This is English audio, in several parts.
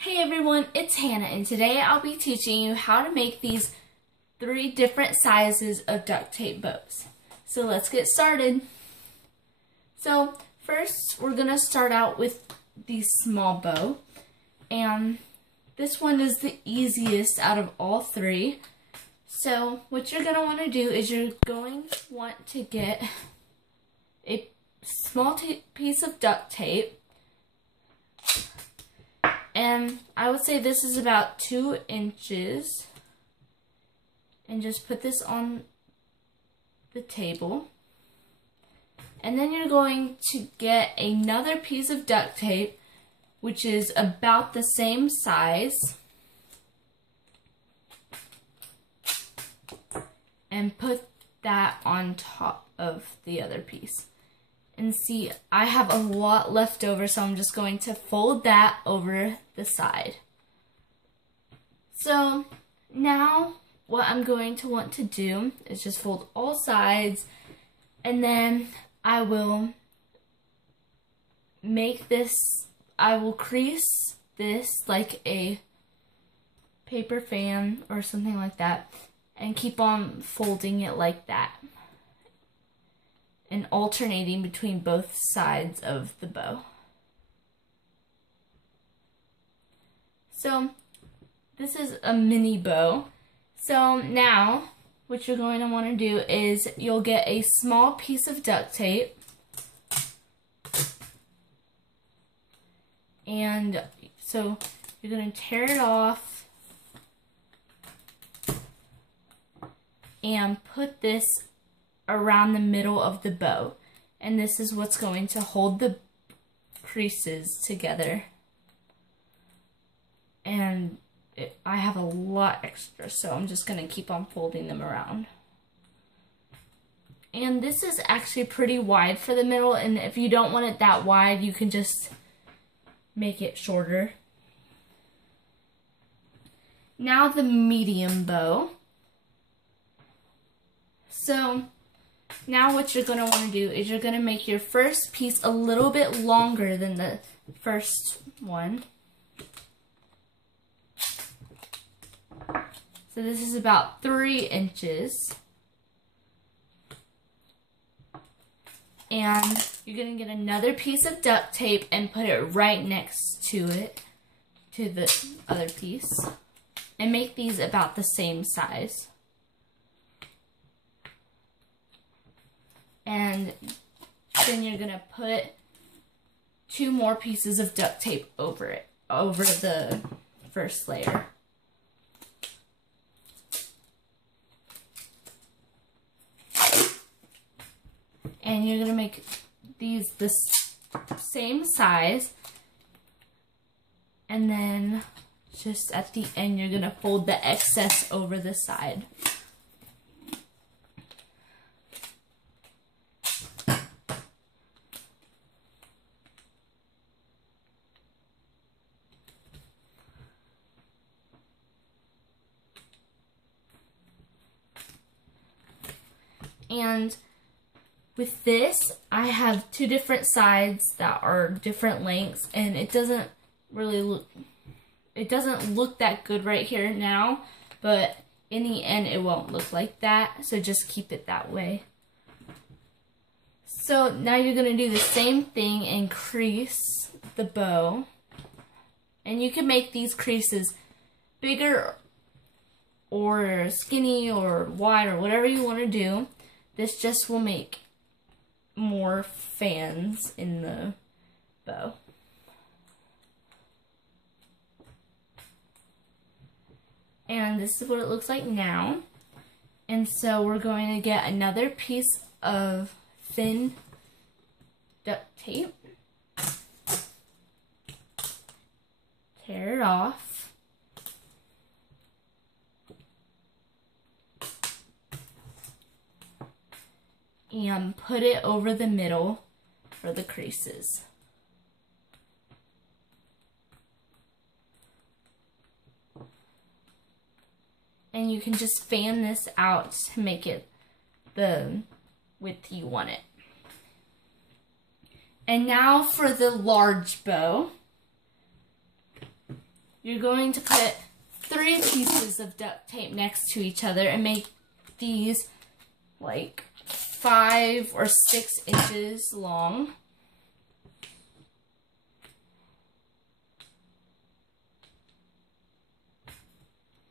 Hey everyone, it's Hannah, and today I'll be teaching you how to make these 3 different sizes of duct tape bows. So let's get started. So first we're going to start out with the small bow, and this one is the easiest out of all 3. So what you're going to want to do is you're going to want to get a small piece of duct tape. And I would say this is about 2 inches. And just put this on the table. And then you're going to get another piece of duct tape, which is about the same size. And put that on top of the other piece. And see, I have a lot left over, so I'm just going to fold that over the side. So now what I'm going to want to do is just fold all sides, and then I will crease this like a paper fan or something like that, and keep on folding it like that, and alternating between both sides of the bow. So this is a mini bow. So now what you're going to want to do is you'll get a small piece of duct tape, and so you're going to tear it off and put this around the middle of the bow, and this is what's going to hold the creases together. And I have a lot extra, so I'm just going to keep on folding them around. And this is actually pretty wide for the middle, and if you don't want it that wide, you can just make it shorter. Now the medium bow. So now what you're going to want to do is you're going to make your first piece a little bit longer than the first one. So this is about 3 inches. And you're going to get another piece of duct tape and put it right next to it, to the other piece. And make these about the same size. And then you're going to put 2 more pieces of duct tape over it, over the first layer. And you're going to make these the same size. And then just at the end, you're going to fold the excess over the side. And with this, I have 2 different sides that are different lengths, and it doesn't look that good right here now, but in the end it won't look like that, so just keep it that way. So now you're going to do the same thing and crease the bow, and you can make these creases bigger or skinny or wide or whatever you want to do. This just will make more fans in the bow. And this is what it looks like now. And so we're going to get another piece of thin duct tape. Tear it off. And put it over the middle for the creases. And you can just fan this out to make it the width you want it. And now for the large bow. you're going to put 3 pieces of duct tape next to each other and make these like 5 or 6 inches long.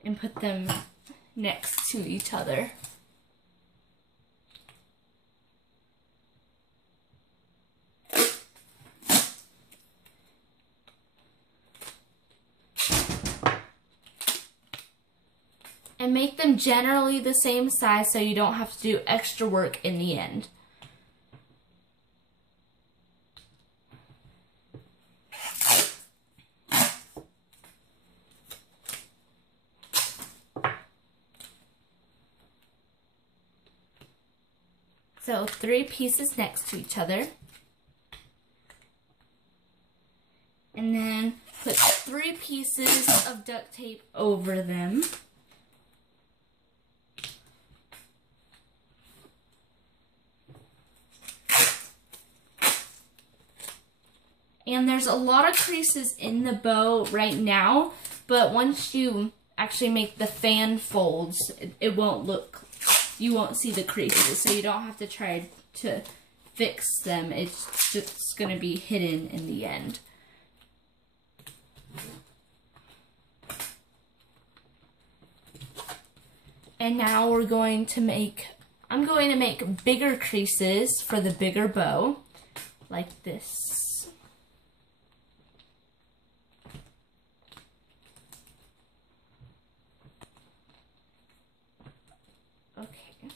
And put them next to each other. And make them generally the same size so you don't have to do extra work in the end. So 3 pieces next to each other. And then put 3 pieces of duct tape over them. And there's a lot of creases in the bow right now, but once you actually make the fan folds, it won't look, you won't see the creases, so you don't have to try to fix them. It's just going to be hidden in the end. And now we're going to make, I'm going to make bigger creases for the bigger bow, like this. Okay.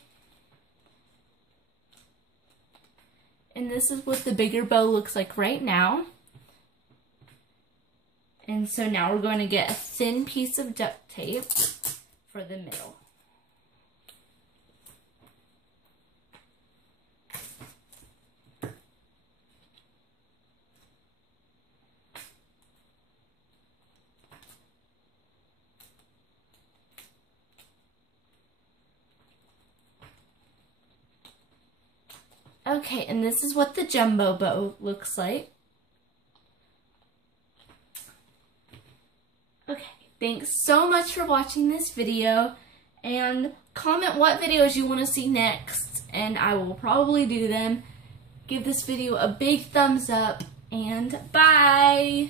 And this is what the bigger bow looks like right now. And so now we're going to get a thin piece of duct tape for the middle. Okay, and this is what the jumbo bow looks like. Okay, thanks so much for watching this video, and comment what videos you want to see next, and I will probably do them. Give this video a big thumbs up, and bye!